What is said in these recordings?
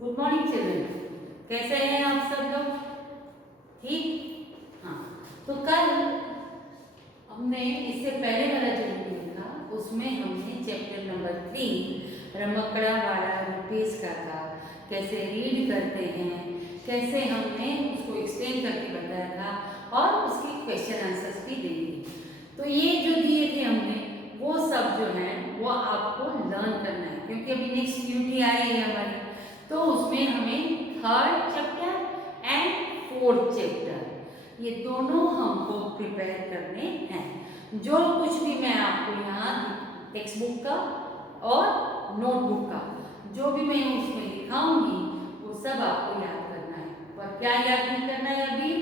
Good morning children. कैसे हैं आप सब लोग? ठीक। हाँ, तो कल हमने इससे पहले वाला जो वीडियो था उसमें हमने चैप्टर नंबर 3 रमकड़ा वाला रुपीस का था, कैसे रीड करते हैं, कैसे हमने उसको एक्सप्लेन करके बताया था और उसके क्वेश्चन आंसर्स भी दे दिए। तो ये जो दिए थे हमने वो सब जो है वो आपको लर्न करना है, क्योंकि अभी नेक्स्ट यूनिट आ रही है हमारी, तो उसमें हमें 3rd chapter and 4th chapter ये दोनों हमको प्रिपेयर करने हैं। जो कुछ भी मैं आपको यहाँ टेक्स्ट बुक का और नोटबुक का जो भी मैं उसमें लिखाऊंगी वो सब आपको याद करना है। पर क्या याद नहीं करना है अभी?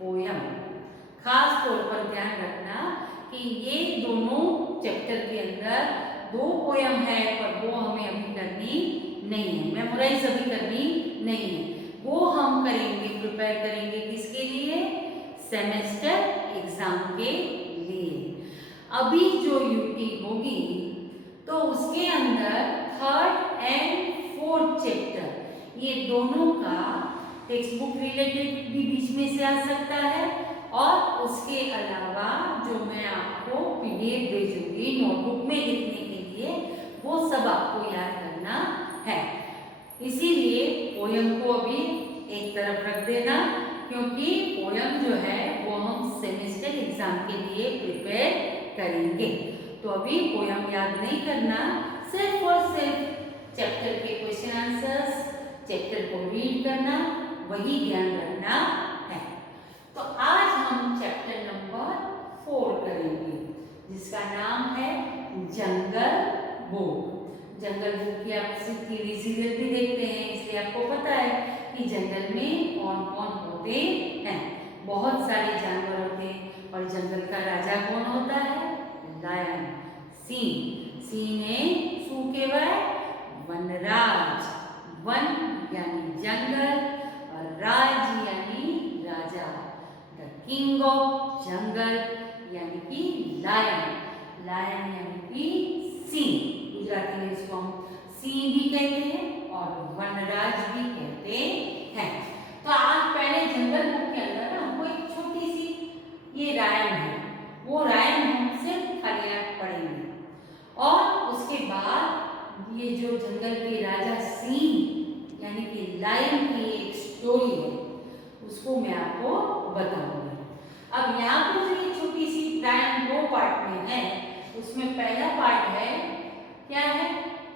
पोयम। खास तौर पर ध्यान रखना कि ये दोनों चैप्टर के अंदर 2 पोयम है, पर वो हमें अभी करनी नहीं है, मेमोराइज अभी करनी नहीं है। वो हम करेंगे, प्रिपेयर करेंगे किसके लिए? सेमेस्टर एग्जाम के लिए। अभी जो यूटी होगी तो उसके अंदर 3rd एंड 4th चैप्टर ये दोनों का टेक्स्ट बुक रिलेटेड भी बीच में से आ सकता है, और उसके अलावा जो मैं आपको पीडीएफ भेजूंगी नोटबुक में लिखने के लिए वो सब आपको याद करना है। इसीलिए पोयम को अभी एक तरफ रख देना, क्योंकि पोयम जो है वो हम सेमेस्टर एग्जाम के लिए प्रिपेयर करेंगे। तो अभी पोयम याद नहीं करना, सिर्फ और सिर्फ चैप्टर के क्वेश्चन आंसर्स, चैप्टर को रीड करना, वही ध्यान रखना है। तो आज हम चैप्टर नंबर 4 करेंगे, जिसका नाम है जंगल बुक। जंगल बुक की आप टीवी सीरियल भी देखते हैं, इसलिए आपको पता है कि जंगल में कौन कौन होते हैं। बहुत सारे जानवर होते हैं, और जंगल का राजा कौन होता है? लायन। सिंह ने सू केवल वनराज, वन यानी जंगल और राज यानी राजा, द किंग ऑफ जंगल यानी कि लायन। लायन यानी कि सिंह, गुजराती में इसको हम सिंह भी कहते हैं और वनराज भी कहते हैं। तो आज पहले जंगल बुक के अंदर ना हमको एक छोटी सी ये रायम है, वो रायम हम सिर्फ खाली पढ़ेंगे, और उसके बाद ये जो जंगल के राजा सिंह यानी कि लायन की एक स्टोरी है उसको मैं आपको बताऊंगी। अब यहाँ पर जो ये छोटी सी रायम 2 पार्ट में है, उसमें पहला पार्ट है, क्या है?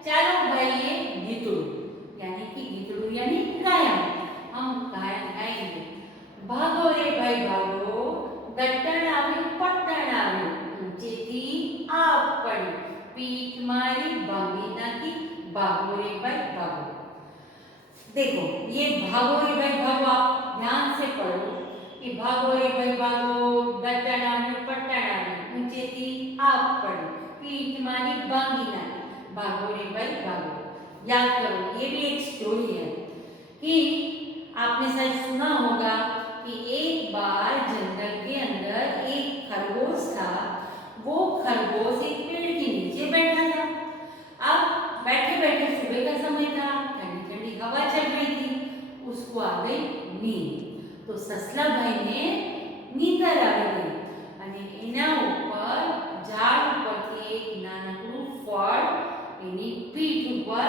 चारों भाई ये गीतड़ू, यानी कि गीतड़ू यानी गायन। हम गायन गाएंगे। भागो रे भाई भागो, दट्टन आवी पट्टन आवी, ऊंचेथी आप पड़ी, पीठ मारी भागी ना की, भागो रे भाई भागो। देखो ये भागो रे भाई भागो आप ध्यान से पढ़ो कि भागो रे भाई भागो, दट्टन आवी पट्टन आवी, ऊंचेथी आप पड़ी, पीठ मारी भागी ना, भागो रे भाई भागो। याद करो, ये भी एक स्टोरी है कि आपने शायद सुना होगा कि एक बार जंगल के अंदर एक खरगोश था। वो खरगोश एक पेड़ के नीचे बैठा था। अब बैठे बैठे सुबह का समय था, ठंडी ठंडी हवा चल रही थी, उसको आ गई नींद। तो ससला भाई ने नींदर આવી ગઈ અને એના ઉપર ઝાડ ઉપરથી એક નાનકડું ફળ એની पीठ ऊपर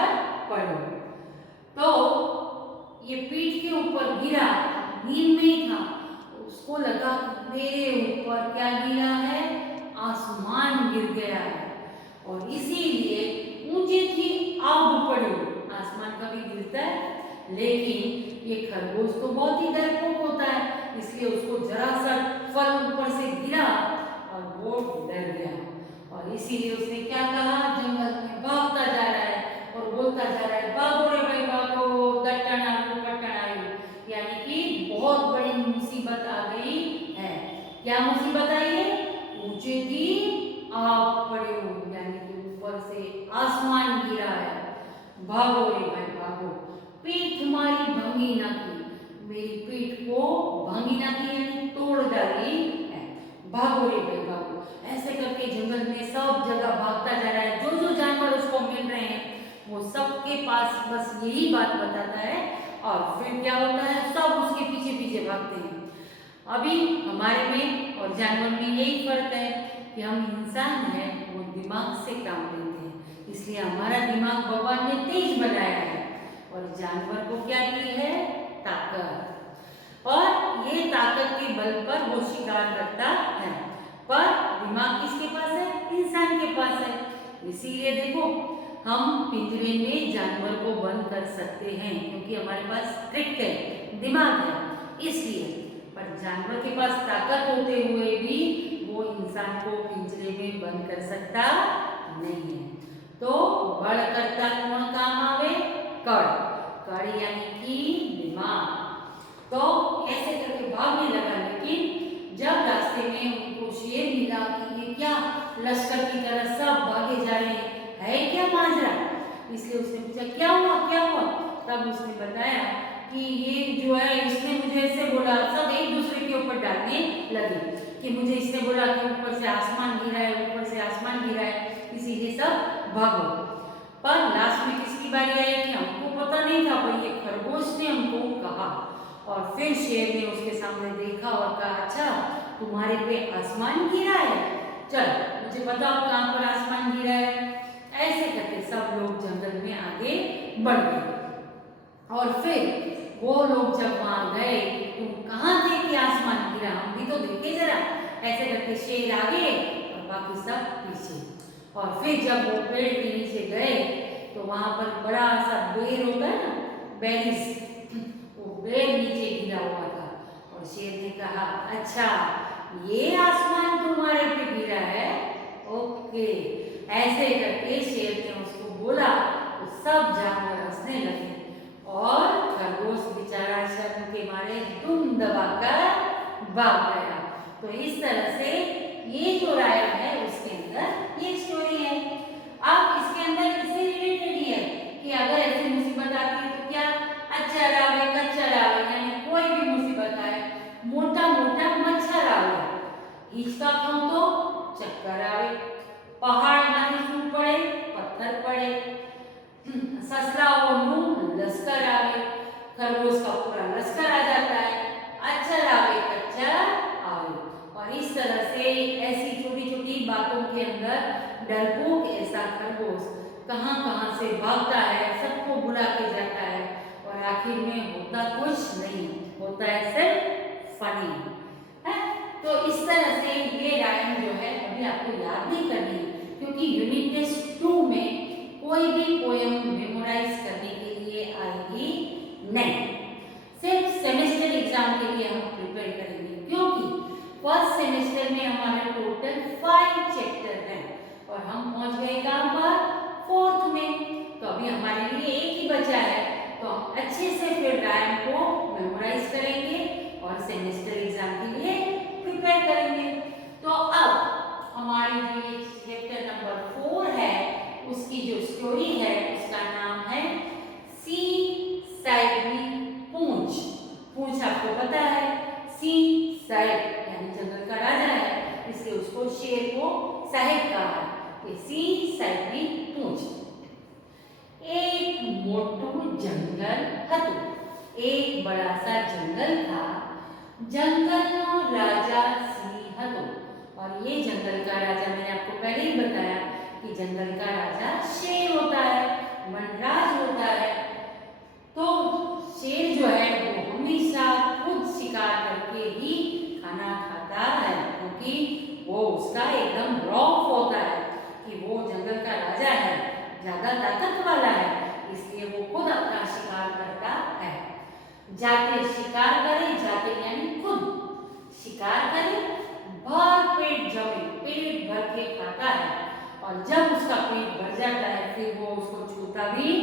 पड़ो। तो ये पीठ के ऊपर गिरा, नींद में ही था, उसको लगा मेरे ऊपर क्या गिरा है? आसमान गिर गया है, और इसीलिए ऊंचे थी आग पड़ी। आसमान कभी गिरता है, लेकिन ये खरगोश तो बहुत ही डरपोक होता है, इसलिए उसको जरा सा फल ऊपर से गिरा और वो डर गया, और इसीलिए उसने क्या कहा? जंगल में भागता जा रहा है और बोलता जा रहा है, भागो रे भाई भागो, दट्टन आलू पट्टन आलू, यानी कि बहुत बड़ी मुसीबत आ गई है। क्या मुसीबत आई है? ऊंचे थी आग पड़े, यानी कि ऊपर से आसमान गिरा है। भागो रे भाई भागो, पीठ मारी भंगी ना की, मेरी पीठ को भंगी ना की यानी तोड़ डाली है। भागो रे भाई भागो। ऐसे करके जंगल में सब जगह भागता जा रहा है, जो जो जानवर उसको मिल रहे हैं वो सबके पास बस यही बात बताता है और फिर क्या होता है, सब उसके पीछे पीछे भागते हैं। अभी हमारे में और जानवर में यही फर्क है कि हम इंसान हैं वो दिमाग से काम लेते हैं, इसलिए हमारा दिमाग भगवान ने तेज बनाया है और जानवर को क्या दी है, ताकत। और ये ताकत के बल पर वो शिकार करता है, पर दिमाग किसके पास है, इंसान के पास है। इसीलिए देखो हम पिंजरे में जानवर को बंद कर सकते हैं क्योंकि हमारे पास ट्रिक है, दिमाग है, इसलिए। पर जानवर के पास ताकत होते हुए भी वो इंसान को पिंजरे में बंद कर सकता नहीं है। तो बड़ करता कौन काम आवे, कड़, कड़ यानी कि दिमाग। तो ऐसे करके भागने लगा, लेकिन जब रास्ते में उनको शेर मिला कि ये क्या लश्कर की तरह सब भागे जा रहे हैं, है क्या माजरा, इसलिए उसने पूछा क्या हुआ क्या हुआ। तब उसने बताया कि ये जो है इसने मुझे ऐसे बोला, सब एक दूसरे के ऊपर डालने लगे कि मुझे इसने बोला कि ऊपर से आसमान गिरा है, ऊपर से आसमान गिरा है, इसीलिए सब भागो। पर लास्ट में किसकी बारी आई कि हमको पता नहीं था, पर ये खरगोश ने हमको कहा। और फिर शेर ने उसके सामने देखा और कहा अच्छा तुम्हारे पे आसमान गिरा है, चल मुझे बताओ कहाँ पर आसमान गिरा है। ऐसे करके सब लोग जंगल में आगे बढ़ गए। और फिर वो लोग जब वहां गए, तुम कहाँ थे कि आसमान गिरा, हम भी तो देखे जरा। ऐसे करके शेर आगे और बाकी सब पीछे। और फिर जब वो पेड़ के नीचे गए तो वहां पर बड़ा सा बेर होता है ना, बेरीज, वो बेर नीचे गिरा हुआ था। और शेर ने कहा अच्छा ये आसमान तुम्हारे पे गिरा है, ओके। ऐसे करके शेर ने उसको बोला तो सब जानवर हंसने लगे और खरगोश बेचारा शर्म के मारे दुम दबाकर भाग गया। तो इस तरह से ये जो रायम है उसके अंदर ये स्टोरी है। अब इसके अंदर इससे रिलेटेड ही है कि अगर ऐसी मुसीबत आती है तो क्या अच्छा रावे कच्चा रावे, यानी कोई भी मुसीबत आए, मोटा मोटा मच्छर आवे, हिचका खाऊं तो चक्कर आवे, पहाड़ नहीं सूख पड़े पत्थर पड़े, ससला और मुंह लश्कर आवे, खरगोश का पूरा लश्कर आ जाता है, अच्छा आवे कच्चा आवे। और इस तरह से ऐसी छोटी छोटी बातों के अंदर डरपोक ऐसा खरगोश कहाँ कहाँ से भागता है, सबको बुला के जाता है और आखिर में होता कुछ नहीं, होता है सिर्फ फनी है। तो इस तरह से ये राइम जो है अभी आपको याद नहीं करनी, क्योंकि यूनिट टेस्ट 2 में कोई भी पोएम मेमोराइज करने के लिए आएगी नहीं, सिर्फ सेमेस्टर एग्जाम के लिए हम प्रिपेयर करेंगे, क्योंकि फर्स्ट सेमेस्टर में हमारे टोटल 5 चैप्टर हैं और हम पहुंच गए कहां पर, 4th में। तो अभी हमारे लिए एक ही बचा है, तो हम अच्छे से फिर राइम को मेमोराइज करेंगे और सेमेस्टर एग्जाम के लिए प्रिपेयर करेंगे। तो अब हमारी जो चैप्टर नंबर 4 है उसकी जो स्टोरी है उसका नाम है सी साइड पूंछ। पूंछ आपको पता है सी साइड यानी जंगल का राजा है, इसलिए उसको शेर को साहिब कहा है कि सी साइड पूंछ। एक मोटू जंगल हतु, एक बड़ा सा जंगल था, जंगल नो राजा सिंह हतु। और ये जंगल का राजा मैंने आपको पहले ही बताया कि जंगल का राजा शेर होता है, वनराज होता है। तो शेर जो है वो हमेशा खुद शिकार करके ही खाना खाता है, क्योंकि वो उसका एकदम रॉफ होता है कि वो जंगल का राजा है, ज्यादा ताकत वाला है, इसलिए वो खुद अपना शिकार करता है। जाके शिकार करे, जाके यानी खुद शिकार करे, भर पेट जमे, पेट भर के खाता है, और जब उसका पेट भर जाता है फिर वो उसको छूता भी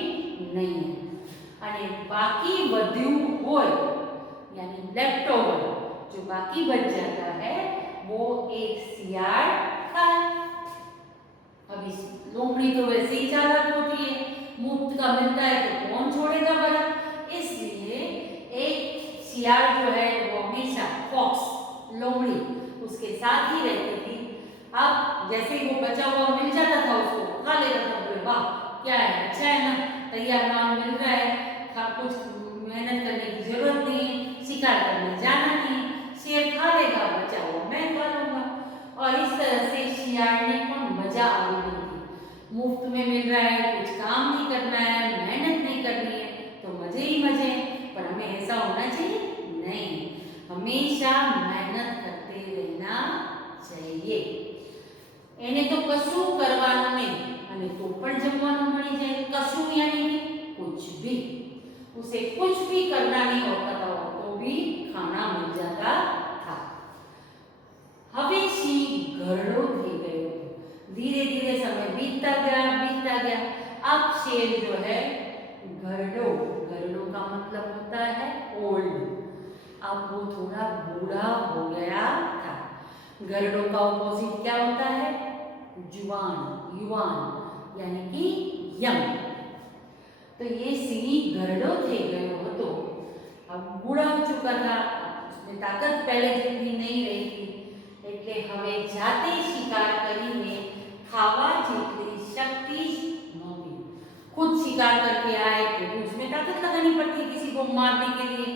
नहीं है। અને बाकी વધ્યું હોય यानी लेफ्ट ओवर, जो बाकी बच जाता है वो एक सियार खाए। अब इस लोमड़ी तो वैसे ही चालाक होती है, मुफ्त का मिलता है तो कौन छोड़ेगा भला, इसलिए एक सियार जो है वो हमेशा फॉक्स लोमड़ी उसके साथ ही रहती थी। अब जैसे ही वो बचा हुआ मिल जाता था उसको खा लेता था, बोले वाह क्या है, अच्छा है ना, तैयार माल मिल रहा है, कुछ मेहनत करने की जरूरत नहीं है, शिकार करने जाना नहीं, शेर खा लेगा, बचा हुआ मैं खा लूंगा। और इस तरह से शियाળ ने પણ मजा આવી गई थी। मुफ्त में मिल रहा है, कुछ काम नहीं करना है, मेहनत नहीं करनी है, तो मजे ही मजे हैं। पर हमें ऐसा होना चाहिए नहीं, हमेशा मेहनत करते रहना चाहिए। એને તો કશું કરવાનું નહીં અને તો પણ જમવાનું મળી જાય। કશું यानी कि कुछ भी, उसे कुछ भी करना नहीं होता था तो भी खाना मिल जाता था। હવે સિંહ ઘરડો થઈ ગયો હતો। धीरे धीरे समय बीतता गया। अब शेर जो है घरडो, घरडो का मतलब होता है ओल्ड, अब वो थोड़ा बूढ़ा हो गया था। घरडो का ऑपोजिट क्या होता है, जुवान, युवान यानी कि यंग। तो ये सिंह घरडो થઈ ગયો હતો, अब बूढ़ा हो चुका था, उसमें ताकत पहले जितनी नहीं रही थी, એટલે હવે જાતે શિકાર કરીને ખાવા જેટલી શક્તિ નહોતી। खुद शिकार करके आए तो उसमें ताकत लगानी पड़ती किसी को मारने के लिए,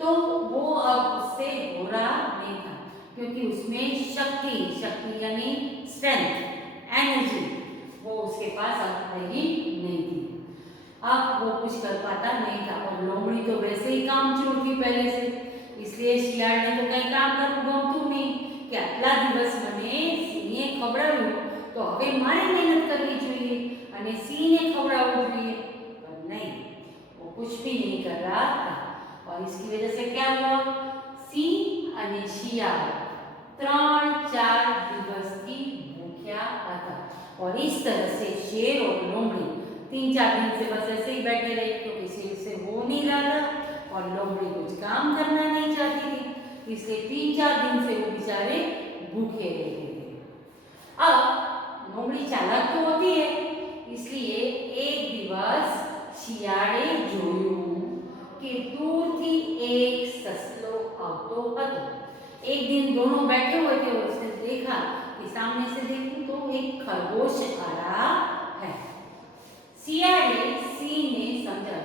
तो वो अब उससे बुरा नहीं था, क्योंकि उसमें शक्ति यानी स्ट्रेंथ, एनर्जी वो उसके पास अब रही नहीं थी। अब वो कुछ कर पाता नहीं था। और लोमड़ी तो वैसे ही कामचोर थी पहले से, इसलिए शियाળ ने तो कई काम करવું ગમતું નહીં કે આટલા દિવસ મને સિંહે ખવડાવ્યું તો હવે મારે મહેનત કરવી જોઈએ અને સિંહને ખવડાવવું જોઈએ, पर नहीं, वो कुछ भी नहीं कर रहा था। और इसकी वजह से क्या हुआ, सिंह અને શિયાળ 3-4 દિવસથી ભૂખ્યા હતા। और इस तरह से शेर और लोमड़ी 3-4 दिन से बस ऐसे ही बैठे रहे, क्योंकि शेर से हो नहीं रहा था और लोमड़ी कुछ काम करना नहीं चाहती थी, इसलिए 3-4 दिन से वो बेचारे भूखे रहते थे। अब लोमड़ी चालाक तो होती है, इसलिए एक दिवस શિયાળે જોયું કે दूरથી एक સસલો આવતો હતો। एक दिन दोनों बैठे हुए थे और उसने देखा कि सामने से देखूं तो एक खरगोश आ रहा है। शियाळे सिंह ने समझा,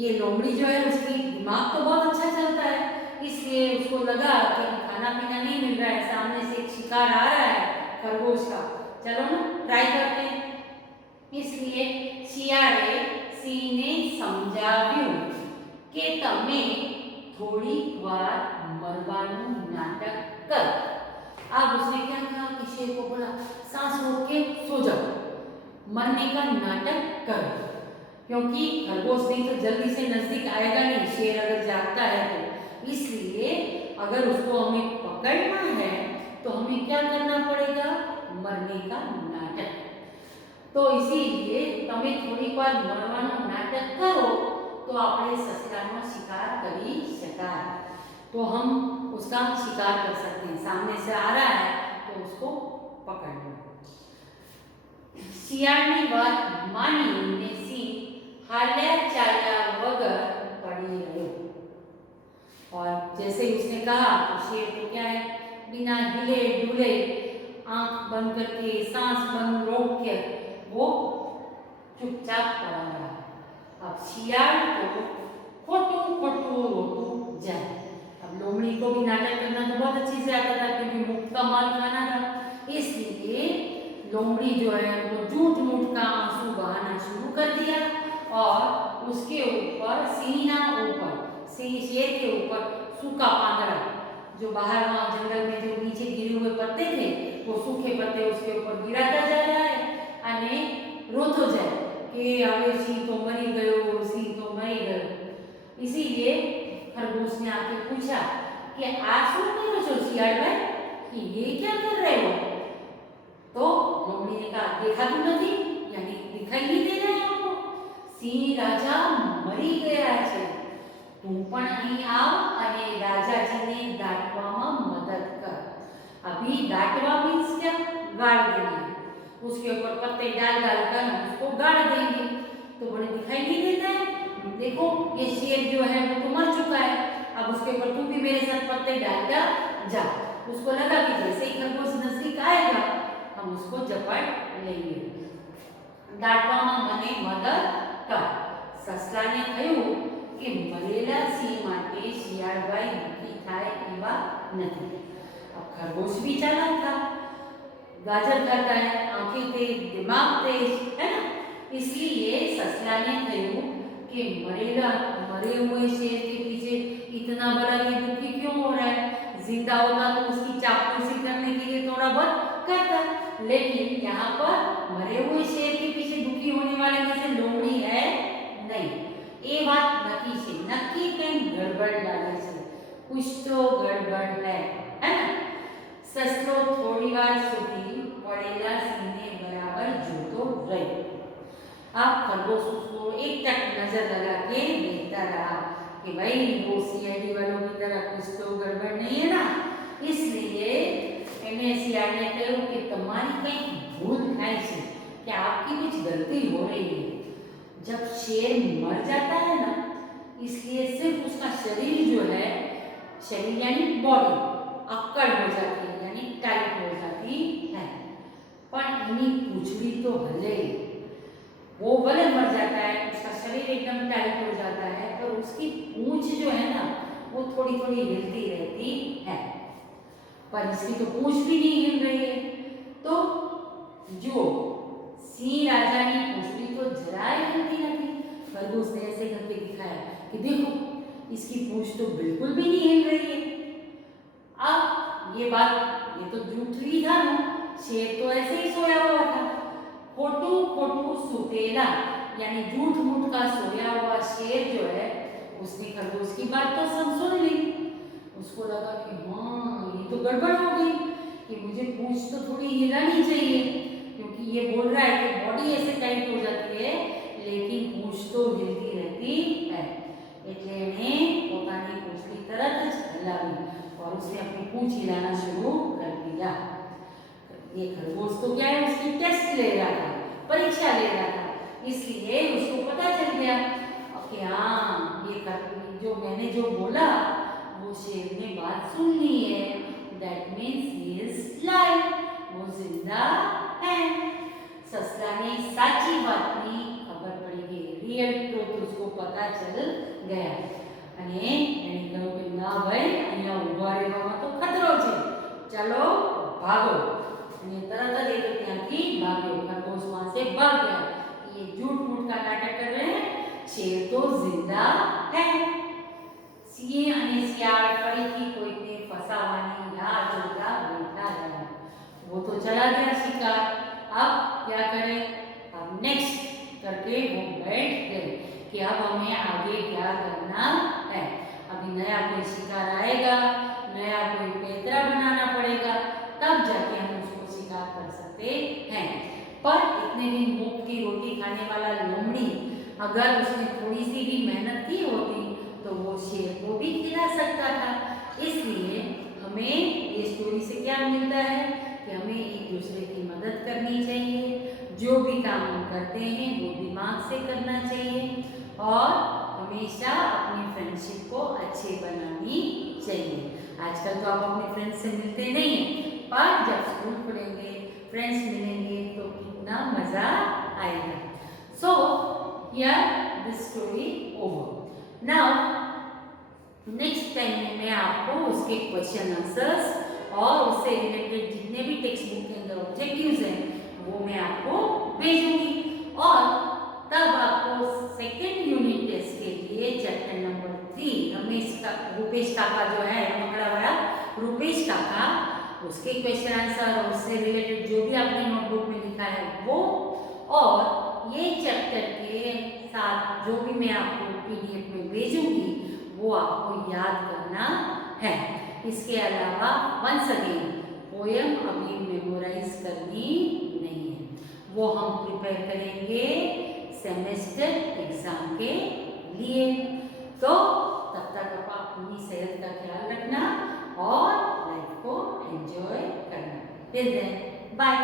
ये लोमड़ी जो है उसकी दिमाग तो बहुत अच्छा चलता है, इसलिए उसको लगा कि खाना पीना नहीं मिल रहा है, सामने से एक शिकार आ रहा है खरगोश का, चलो ना ट्राई करते हैं। इसलिए શિયાળે સિંહને સમજાવ્યું કે તમે થોડી વાર મરવાનું નાટક કર। अब उसने क्या कहा कि शेर को बोला, सांस रोक के सो जाओ, मरने का नाटक करो, क्योंकि खरगोश नहीं तो जल्दी से नजदीक आएगा नहीं, शेर अगर जागता है तो। इसलिए अगर उसको हमें पकड़ना है तो हमें क्या करना पड़ेगा, मरने का नाटक। तो इसीलिए તમે થોડી વાર મરવાનો નાટક કરો तो આપણે સસલાનો શિકાર કરી શકાય, तो हम उसका शिकार कर सकते हैं। सामने से आ रहा है तो उसको पकड़ लो। શિયાળની વાત માનીને સિંહ હાલ્યા ચાલ્યા વગર પડી રહ્યો। और जैसे ही उसने कहा तो शेर तो क्या है, बिना हिले डुले, आंख बंद करके, सांस बंद रोक के वो चुपचाप पड़ा रहा। अब શિયાળ को खोटू रोटू जाए। अब लोमड़ी को भी नाटक करना तो बहुत अच्छी से आता था, क्योंकि मुफ्त का माल खाना था, इसलिए लोमड़ी जो है वो झूठ मूठ का आंसू बहाना शुरू कर दिया और उसके ऊपर सीना ऊपर शेर के ऊपर सूखा पांगड़ा, जो बाहर वहाँ जंगल में जो नीचे गिरे हुए पत्ते थे वो सूखे पत्ते उसके ऊपर गिराता जा रहा है અને रोतो जाए कि હવે સિંહ तो मरी गयो। इसीलिए खरगोश ने आके पूछा कि आप શું કરો છો શિયાળ भाई, कि ये क्या कर रहे हो? तो लोमड़ी ने कहा, देखा तुम नहीं, यानी दिखाई नहीं दे रहा है आपको, सिंह राजा मरी गया है, तुम पण અહીં આવ અને રાજાજીને દાટવામાં મદદ કર। अभी दाटवा मीन्स क्या, गाड़ देना, उसके ऊपर पत्ते डाल कर उसको गाड़ देंगे तो बड़े दिखाई नहीं देता है। देखो ये शेर जो है वो तो मर चुका है, अब उसके ऊपर तुम भी मेरे साथ पत्ते डाल कर जा। उसको लगा कि जैसे ही खरगोश नजदीक आएगा हम उसको झपट लेंगे। દાટવામાં મને મદદ કર. સસલાને થયું કે મરેલા સિંહ માટે શિયાળભાઈ દુઃખી થાય એવા નથી. अब खरगोश भी चालाक था, गाजर खाता है, आंखें तेज, दिमाग तेज, है ना. इसलिए ससला ने कहा कि मरे हुए शेर के पीछे इतना बड़ा ये दुखी क्यों हो रहा है. जिंदा होता तो उसकी चापलूसी करने के लिए थोड़ा बहुत करता, लेकिन यहाँ पर मरे हुए शेर के पीछे दुखी होने वाले में से लोमड़ी है नहीं. ये बात नक्की कहीं गड़बड़ लागे छे, कुछ तो गड़बड़ है ना. ससलो थोड़ी बार સુધી પડેલા સિંહને बराबर જોતો રહ્યો. अब खरगोश उसको एक टक नजर लगा के देखता रहा कि भाई वो सीआईडी वालों की तरह कुछ तो गड़बड़ नहीं है ना. इसलिए शियाળ ने कहा कि तुम्हारी कहीं भूल થાય છે, कि आपकी कुछ गलती हो रही है. जब शेर मर जाता है ना, इसलिए सिर्फ उसका शरीर जो है, शरीर यानी बॉडी अक्कड़ हो जाती है, यानी टाइट हो जाती है, पर इन्हीं पूंछड़ी तो हले. वो भले मर जाता है, उसका शरीर एकदम टाइट हो जाता है, पर उसकी पूंछ जो है ना, वो थोड़ी थोड़ी हिलती रहती है. पर इसकी तो पूंछ भी नहीं हिल रही है. तो जो सिंह राजा की पूंछड़ी तो जरा हिलती नहीं. खरगोश ने ऐसे करके दिखाया कि देखो इसकी पूंछ तो बिल्कुल भी नहीं हिल रही है. अब ये तो झूठ ही था ना, शेर तो ऐसे ही सोया हुआ था. खोटू खोटू सुतेला यानी झूठ मूठ का सोया हुआ शेर जो है, उसने खरगोश की बात तो सुन ली. उसको लगा कि हाँ ये तो गड़बड़ हो गई, कि मुझे पूंछ तो थोड़ी हिलानी चाहिए, क्योंकि ये बोल रहा है कि बॉडी ऐसे टाइट हो जाती है, लेकिन पूंछ तो हिलती रहती है. એટલે એને પોતાની પૂંછડી તરત જ હલાવી और उसने अपनी पूंछ हिलाना शुरू कर दिया. ये खरगोश तो क्या है, उसकी टेस्ट ले रहा था, परीक्षा ले रहा था, इसलिए उसको पता चल गया कि हाँ ये जो मैंने जो बोला वो शेर ने बात सुन ली है. That means he is live, वो जिंदा है. ससला ने साची बात की खबर पड़ी गई, रियल ट्रूथ उसको पता चल गया. અને એને કહ્યું કે ના ભાઈ અહીંયા ઊભા રહેવામાં તો ખતરો છે, ચાલો ભાગો. અને તરત જ એ ત્યાંથી ભાગ્યો. खरगोश वहां से भाग गया. ये झूठ मूठ का नाटक कर रहे हैं, शेर तो जिंदा है. सिंह અને શિયાળ ફરીથી કોઈને ફસાવાની રાહ જોતા બેઠા રહ્યા. वो तो चला गया शिकार. अब क्या करें, अब नेक्स्ट करके वो बैठ गए कि अब हमें आगे क्या करना है. अभी नया कोई शिकार आएगा, नया कोई पैतरा बनाना पड़ेगा, तब जाके हम उसको शिकार कर सकते हैं. पर इतने दिन मुफ्त की रोटी खाने वाला लोमड़ी, अगर उसने थोड़ी सी भी मेहनत की होती तो वो शेर को भी खिला सकता था. इसलिए हमें ये स्टोरी से क्या मिलता है कि हमें एक दूसरे की मदद करनी चाहिए. जो भी काम हम करते हैं वो दिमाग से करना चाहिए और हमेशा अपनी फ्रेंडशिप को अच्छे बनानी चाहिए. आजकल तो आप अपने फ्रेंड्स से मिलते नहीं हैं, पर जब स्कूल खुलेंगे, फ्रेंड्स मिलेंगे तो कितना मज़ा आएगा. So here this story over. Now next time में मैं आपको उसके क्वेश्चन आंसर्स और उससे रिलेटेड जितने भी टेक्स्ट बुक के अंदर ऑब्जेक्टिव्स हैं वो मैं आपको भेजूंगी. और तब आपको सेकेंड यूनिट टेस्ट के लिए चैप्टर नंबर 3 रूपेश काका जो है मकड़ा वाला रूपेश काका, उसके क्वेश्चन आंसर और उससे रिलेटेड जो भी आपने नोटबुक में लिखा है वो, और ये चैप्टर के साथ जो भी मैं आपको PDF में भेजूंगी वो आपको याद करना है. इसके अलावा वंस अगेन पोयम अभी मेमोराइज करनी नहीं है, वो हम प्रिपेयर करेंगे सेमेस्टर एग्जाम के लिए. तो तब तक आप अपनी सेहत का ख्याल रखना और लाइफ को एंजॉय करना. Till then bye.